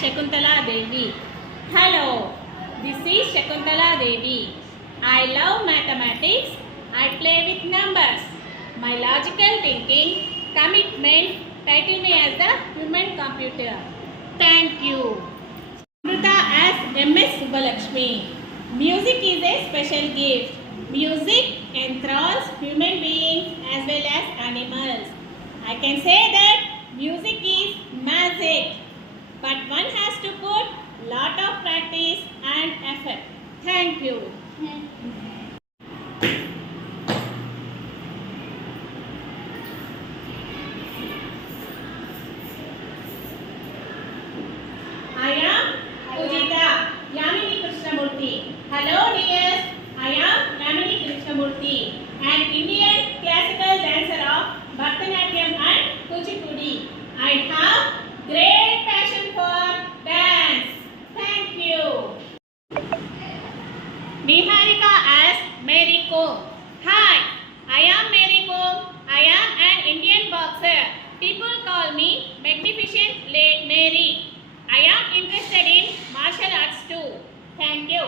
Shakuntala Devi. Hello, this is Shakuntala Devi. I love mathematics. I play with numbers. My logical thinking, commitment title me as the human computer. Thank you. Amrita as MS Subbalakshmi. Music is a special gift. Music enthralls human beings as well as animals. I can say that music is magic, but one has to put lot of practice and effort. Thank you. I am Pujita Yamini Krishnamurthy. Hello dears, I am Yamini Krishnamurthy, an Indian classical dancer of Bharatanatyam and Kuchipudi. I have great passion for dance. Thank you. Niharika as Mary Kom. Hi, I am Mary Kom. I am an Indian boxer. People call me Magnificent Mary. I am interested in martial arts too. Thank you.